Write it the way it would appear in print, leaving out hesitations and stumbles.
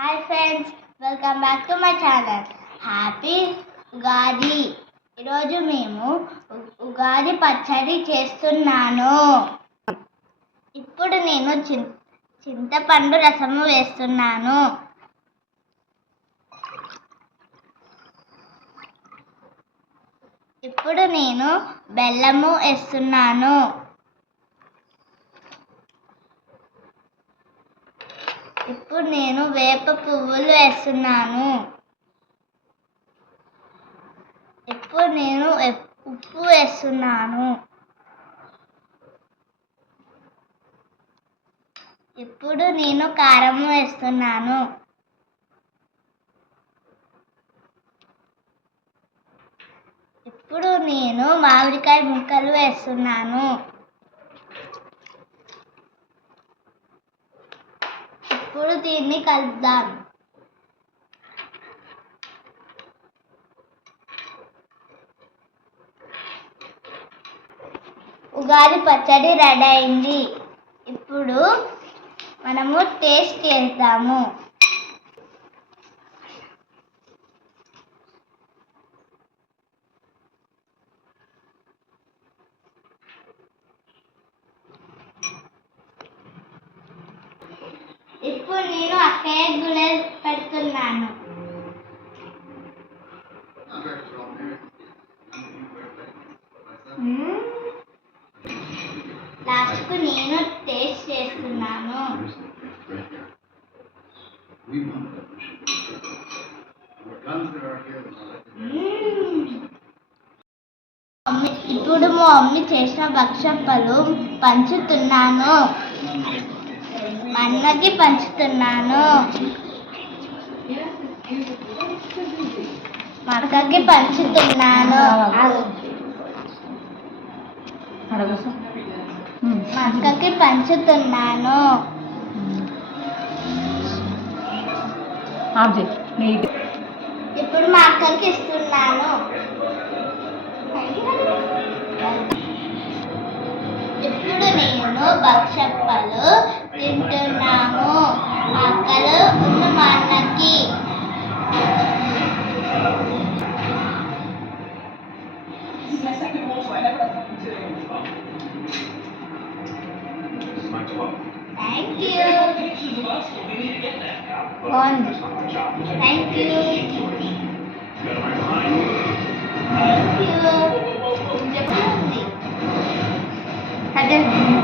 Hi friends, welcome back to my channel. Happy Ugadi. ఈరోజు మేము ఉగాది పచ్చడి చేస్తున్నాను. ఇప్పుడు నేను చింతపండు రసము వేస్తున్నాను. ఇప్పుడు నేను బెల్లము వేస్తున్నాను. ఇప్పుడు నేను వేప పువ్వులు వేస్తున్నాను. ఇప్పుడు నేను ఉప్పు వేస్తున్నాను. ఇప్పుడు నేను కారం వేస్తున్నాను. ఇప్పుడు నేను మామిడికాయ ముక్కలు వేస్తున్నాను. ఇప్పుడు దీన్ని కలుపుదాం. ఉగాది పచ్చడి రెడీ అయింది. ఇప్పుడు మనము టేస్ట్ చేద్దాము. ఇప్పుడు నేను అక్కయ్య గులెలు పెడుతున్నాను. లాస్ట్కు నేను టేస్ట్ చేస్తున్నాను. ఇప్పుడు మా మమ్మీ చేసిన భక్షప్పలు పంచుతున్నాను. మా అన్నకి పంచుతున్నాను. మా అక్కకి పంచుతున్నాను. మా అక్కకి పంచుతున్నాను. ఇప్పుడు మా అక్కకి ఇస్తున్నాను. ఇప్పుడు నేను భక్షప్పలు తింటున్నాను. మా అక్కలు మా అన్నకి. Thank you. Thank you. Thank you.